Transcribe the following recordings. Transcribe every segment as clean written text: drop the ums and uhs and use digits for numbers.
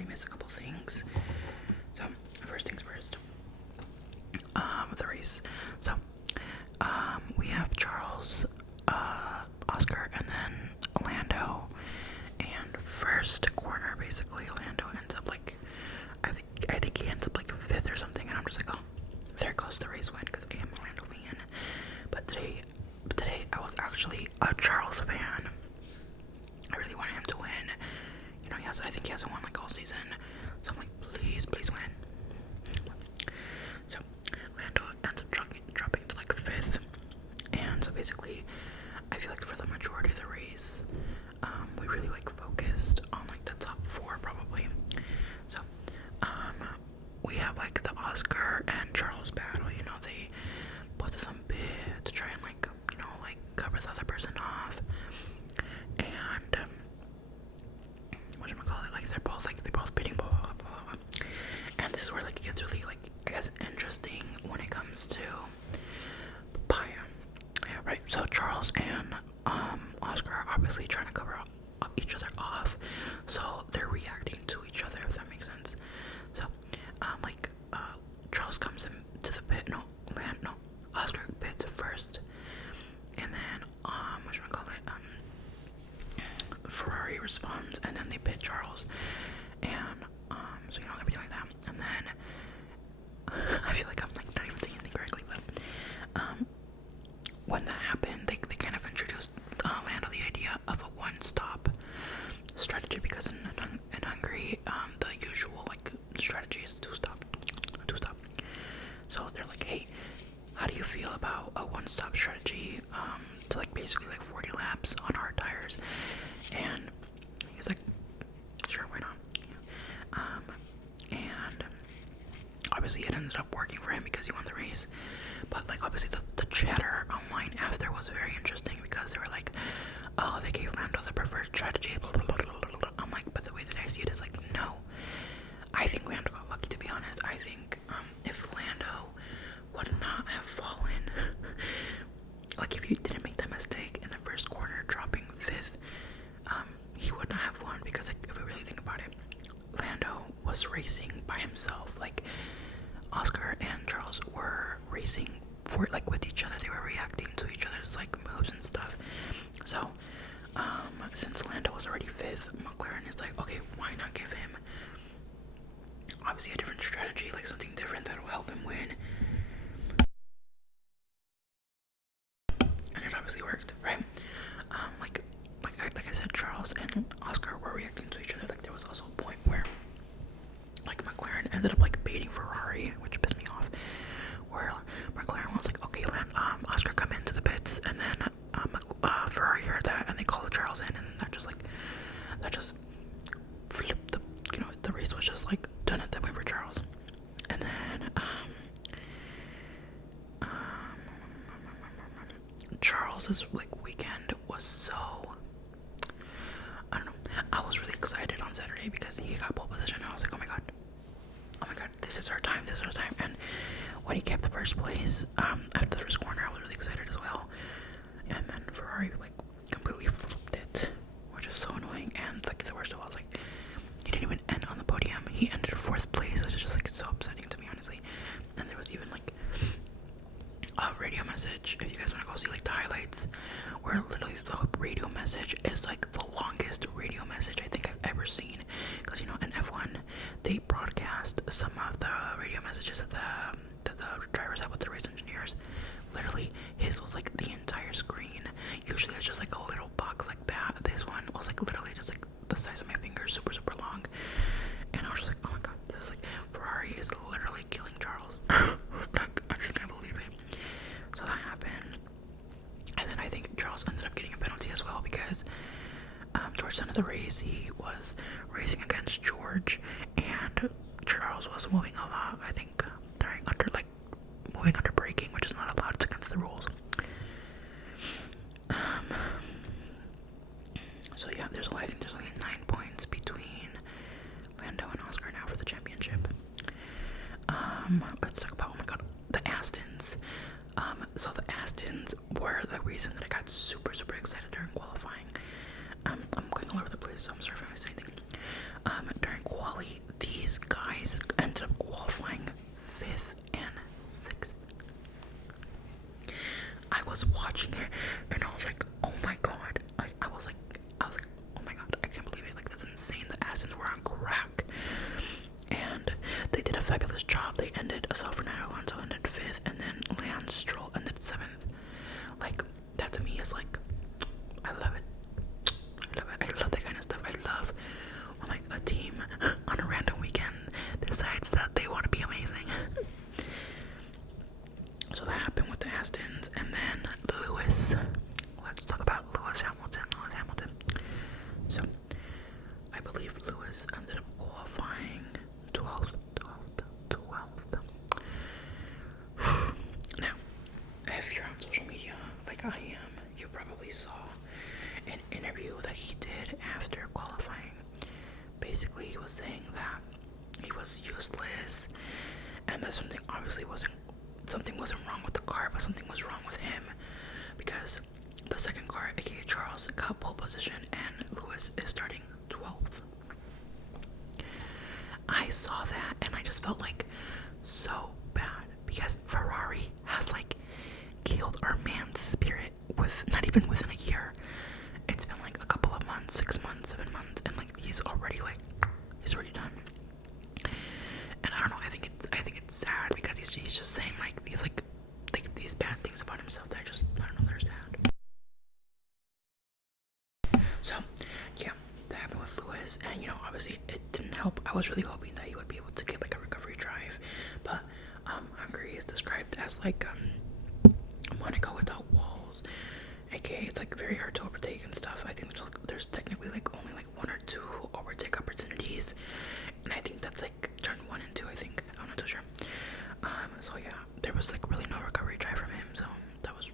probably miss a couple things. So first things first. The race. So we have Charles, Oscar, and then Lando. And first corner, basically, Lando ends up like, I think he ends up like 5th or something, and I'm just like, oh, there goes the race win, because I am a Lando fan. But today I was actually a Charles fan. I really wanted him to win. You know, I think he hasn't won like all season, so I'm like, please win. So Lando ends up dropping to like 5th, and so basically, I feel like for the majority of the race, we really like focused on like the top 4 probably. So we have like the Oscar and Charles battle. You know, they both of them bid to try and like, you know, like cover the other person off, and whatchamacallit, like they're both bidding, blah blah blah blah blah. And this is where like it gets really like, I guess, interesting when it comes to papaya. Right, so Charles and Oscar are obviously trying to cover each other off, so they're reacting to each other, if that makes sense. So Charles comes into the pit. No, Oscar pits first, and then Ferrari responds, and then they pit Charles, and so you know, everything like that. And then I feel like I'm like not even saying anything correctly, but when that happened, they kind of introduced Lando the idea of a one-stop strategy, because in Hungary, the usual like strategy is two-stop. So they're like, hey, how do you feel about a one-stop strategy to like basically like 40 laps on hard tires? And he's like, sure, why not? And obviously it ended up working for him because he won the race. But like obviously the chatter online after was very interesting, because they were like, oh, they gave Lando the preferred strategy, blah, blah, blah, blah, blah. I'm like, but the way that I see it is like, no. I think Lando got lucky, to be honest. I think if Lando would not have fallen, like if you didn't make that mistake in the first corner, dropping 5th, he would not have won, because like, if we really think about it, Lando was racing by himself. Like Oscar and Charles were racing for like with each other. They were reacting to each other's like moves and stuff. So since Lando was already 5th, McLaren is like, okay, why not give him obviously a different strategy, like something different that will help him win. And it obviously worked, right? Like I said, Charles and Oscar were reacting to each other. Like there was also a point where like McLaren ended up like baiting Ferrari, which pissed me off, where McLaren was like, okay, Oscar, come into the pits, and then Ferrari heard that and they called Charles in, and then that just flipped the, you know, the race was just like done at that point for Charles. And then Charles's like weekend was so, I don't know, I was really excited on Saturday because he got pole position, and I was like, oh my god, this is our time. And when he kept the first place after the first corner, I was really excited as well. And then Ferrari like completely flipped it, which is so annoying. And like the worst of all is like, he didn't even end on the podium. He ended 4th place, which is just like so upsetting to me, honestly. And there was even like a radio message, if you guys want to go see like the highlights, where literally the radio message is like the longest radio message I think I've ever seen. Because you know, in F1 they broadcast some of the radio messages that the drivers have with the race engineers. Literally his was like the entire screen. Usually it's just like a little box like that. This one was like literally just like the size of my finger, super long. And I was just like, oh my god, this is like, Ferrari is literally killing Charles. Like, I just can't believe it. So that happened, and then I think Charles ended up getting a penalty as well, because towards the end of the race he was racing against George, and Charles was moving a lot, I think moving under braking, which is not allowed, it's against the rules. So yeah, I think there's only 9 points between Lando and Oscar now for the championship. Let's talk about, oh my god, the Astons. So the Astons were the reason that I got super excited during qualifying. I'm going all over the place, so I'm sorry if I missed anything. During quali, these guys ended up qualifying 5th and 6th. I was watching it and I was like, oh my god. I was like, oh my god, I can't believe it. Like, that's insane. The Astons were on crack. And they did a fabulous job. They ended, so Fernando Alonso ended 5th, and then Lance Stroll ended 7th. Like, that to me is like, I love it. I love it. I love that kind of stuff. I love when like a team on a random weekend decides that they want to be amazing. So that happened with the Astons, and then Lewis. Let's talk about Lewis Hamilton. So, I believe Lewis ended up qualifying 12th. Now, if you're on social media like I am, you probably saw an interview that he did after qualifying. Basically, he was saying that he was useless, and that something wasn't wrong with the car, but something was wrong with him, because the second car, aka Charles, got pole position and Lewis is starting 12th. I saw that and I just felt like so bad, because Ferrari has like killed our man's spirit with not even within a year. It's been like a couple of months, 6 months, 7 months, and like he's already done. And I don't know, I think it's sad, because he's just saying like these these bad things about himself that I don't understand. So yeah, that happened with Lewis, and obviously it didn't help. I was really hoping that he would be able to get like a recovery drive, but Hungary is described as like Monaco without walls, aka it's like very hard to overtake and stuff. I think there's technically like only like 1 or 2 overtake opportunities, and I think that's like turn 1 and 2. I think, I'm not too sure. So yeah, there was like really no recovery drive from him, so that was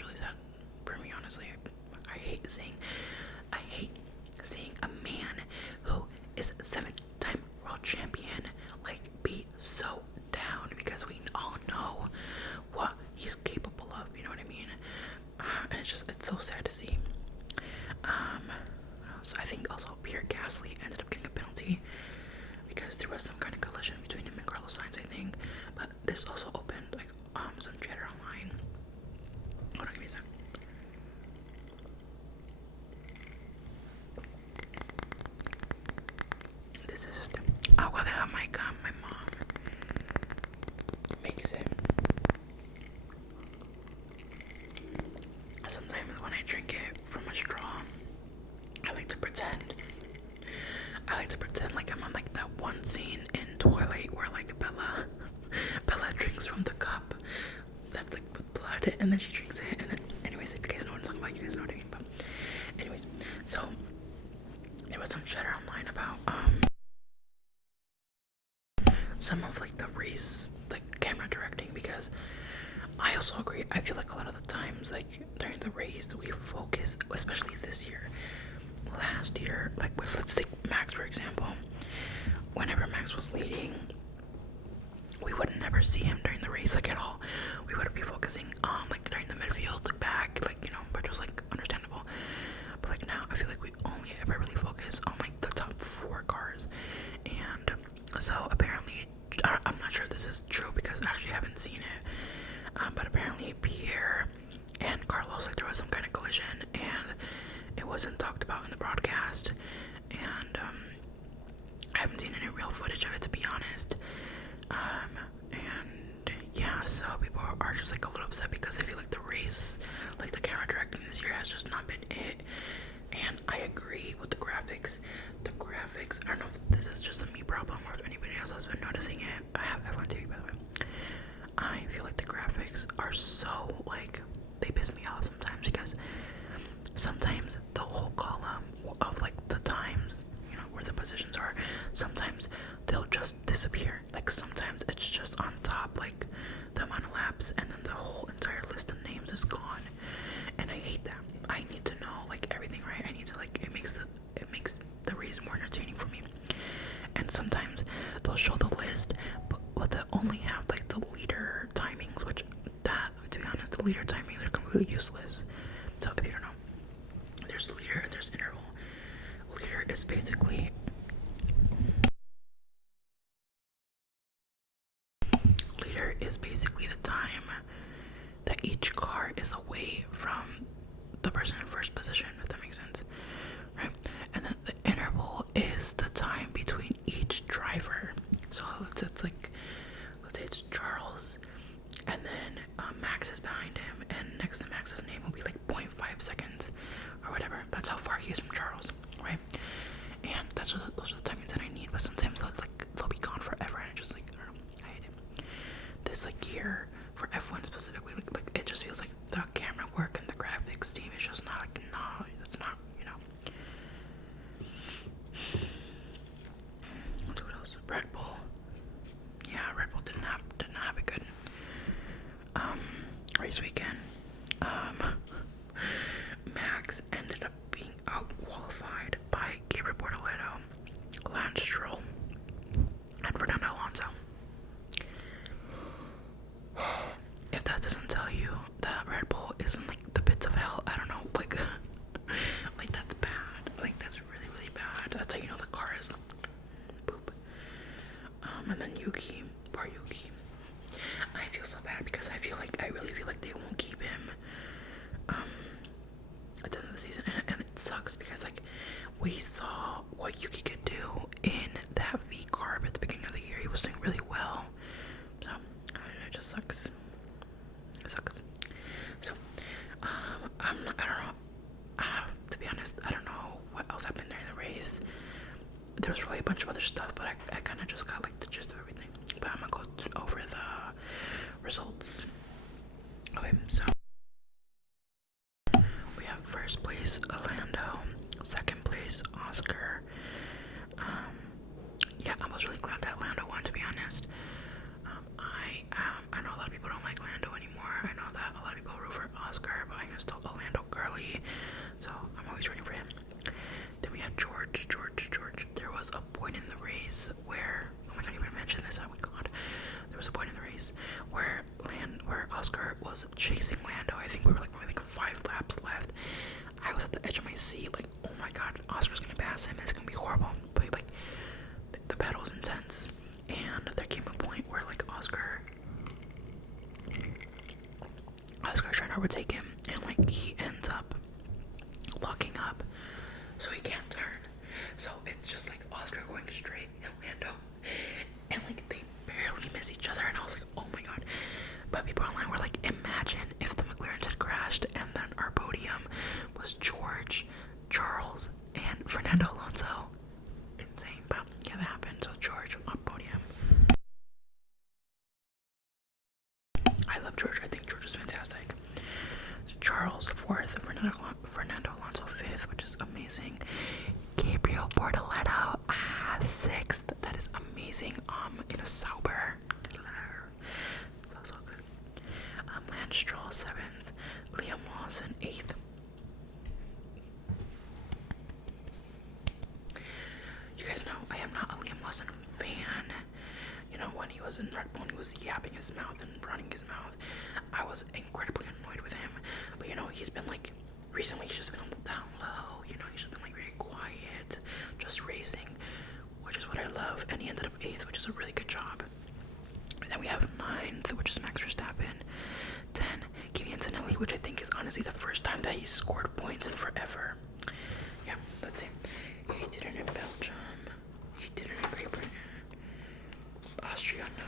really sad for me, honestly. I hate seeing a man who is a 7-time world champion like be so down, because we all know what he's capable of, you know what I mean? And it's so sad to see. So I think also Pierre Gasly ended up getting a penalty because there was some kind of collision between him and Carlos Sainz, I think. But this also opened like some chatter online. Hold on, give me a sec. This is just agua de Jamaica. My mom makes it. Sometimes when I drink it from a straw, I like to pretend like I'm on like that one scene in Twilight where like Bella drinks from the cup that's like with blood, and then she drinks it, and then anyways, if you guys know what I'm talking about, you guys know what I mean. But anyways, so there was some chatter online about some of like the race like camera directing, because I also agree. I feel like a lot of the times, like during the race, we focus, especially this year. Last year, like with, let's take Max for example. Whenever Max was leading, we would never see him during the race, like at all. We would be focusing on like during the midfield, like back, like which was like understandable. But like now, I feel like we only ever really focus on like the top 4 cars, and so apparently, I'm not sure if this is true because I actually haven't seen it. But apparently Pierre and Carlos, like there was some kind of collision, and it wasn't talked about in the broadcast, and I haven't seen any real footage of it, to be honest. And yeah, so people are just like a little upset because they feel like the race, like the camera directing this year has just not been it. And I agree with the graphics. I don't know if this is just a me problem or if anybody else has been noticing it. I have F1 TV, by the way. I feel like the graphics are so like, they piss me off sometimes, because sometimes the whole column of like the times, where the positions are, sometimes they'll just disappear. Like sometimes it's just on top, like the amount of laps, and then the whole entire list of names is gone. And I hate that. I need to know like everything, right? I need to like, it makes the race more entertaining for me. And sometimes they'll show the list, but they only have like the leader timings, which to be honest, the leader timings are completely useless. So if you don't know, there's leader and there's interval. Leader is basically car is away from the person in first position, if that makes sense, right? And then the interval is the time between each driver. So it's like, let's say it's Charles, and then Max is behind him, and next to Max's name will be like 0.5 seconds or whatever. That's how far he is from Charles, right? And those are the timings that I need. But sometimes they'll be gone forever, and I just like, I don't know, I hate it. This like gear for F1 specifically, like it just feels like the camera work and the graphics team is just not like, no, it's not, you know. Let's see what else. Red Bull. Yeah, Red Bull did not have a good race weekend. Max ended up being out qualified by Gabriel Bortoleto, Lance Stroll, and Fernando Alonso. If that doesn't tell you that Red Bull is in like the pits of hell, I don't know, like like that's bad. Like that's really, really bad. That's how you know the car is poop. And then Yuki, poor Yuki. I feel so bad because I really feel like they won't keep him at the end of the season, and it sucks because like we saw what Yuki could do in that V carb at the beginning of the year. He was doing really well, so it just sucks. It sucks. So I don't know. To be honest, I don't know what else happened during the race. There was probably a bunch of other stuff, but I kind of just got like the gist of everything. But I'm gonna go over the results. Okay, so we have first place Orlando, second place Oscar. Yeah, I was really glad that Lando won, to be honest. I know a lot of people don't like Lando anymore. I know that a lot of people root for Oscar, but I'm still a Lando girly, so I'm always rooting for him. Then we had George. There was a point in the race where, oh my god, I didn't even mention this. Oh my god, there was a point in the race where Oscar was chasing Lando. I think we were like maybe like 5 laps left. I was at the edge of my seat, like, oh my god, Oscar's gonna pass him. It's gonna be horrible. But like, the battle was intense, and there came a point where like Oscar trying to overtake him, and like he ends up locking up, so he can't turn. So it's just like Oscar going straight and Lando, and like they barely miss each other, and I was like, oh my god. But people online were like, imagine if the McLarens had crashed and then our podium was George, Charles, and Fernando Alonso. Insane, but yeah, that happened. So George on podium. I love George. I think George is fantastic. Charles 4th, Fernando Alonso 5th, which is amazing. Gabriel Bortoleto 6th. That is amazing. In a Sauber. So good. Lance Stroll 7th. Liam Lawson 8th. You guys know I am not a Liam Lawson fan. You know, when he was in Red Bull, he was yapping his mouth and running his mouth. I was incredibly annoyed with him. But you know, he's been like, recently he's just been on the down low. You know, he's just been like very quiet, just racing, which is what I love. And he ended up 8th, which is a really good job. And then we have 9th, which is Max Verstappen. 10, Kimi Antonelli, which I think is honestly the first time that he's scored points in forever. Yeah, let's see. He did it in Belgium. He did it in Great Britain. Austria, no.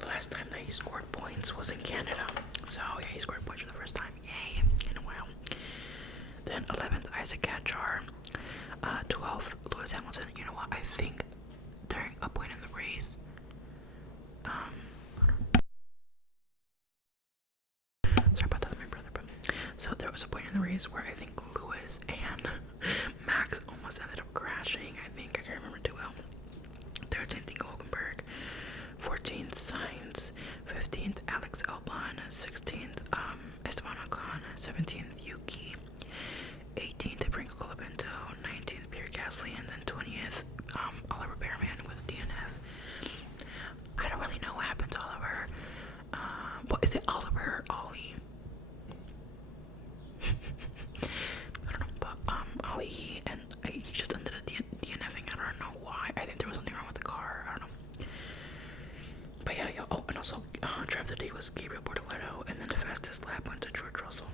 The last time that he scored points was in Canada. So yeah, he scored points for the first time. Yay, in a while. Then 11th, Isaac Hadjar. 12th, Lewis Hamilton. You know what? I think during a point in the race, sorry about that, my brother. But so there was a point in the race where I think Lewis and Max almost ended up crashing. I think I can't remember too well. 13th, Hulkenberg. 14th, Sainz. 15th, Alex Albon. 16th, Esteban Ocon. 17th, Yuki. 18th, Franco Colapinto. 19th, Pierre Gasly, and then 20th, Oliver Bearman with a DNF. I don't really know what happened to Oliver. What is it, Oliver or Ollie? I don't know, but Ollie, and he just ended up DNFing. I don't know why. I think there was something wrong with the car. I don't know. also drive of the day was Gabriel Bortoletto, and then the fastest lap went to George Russell.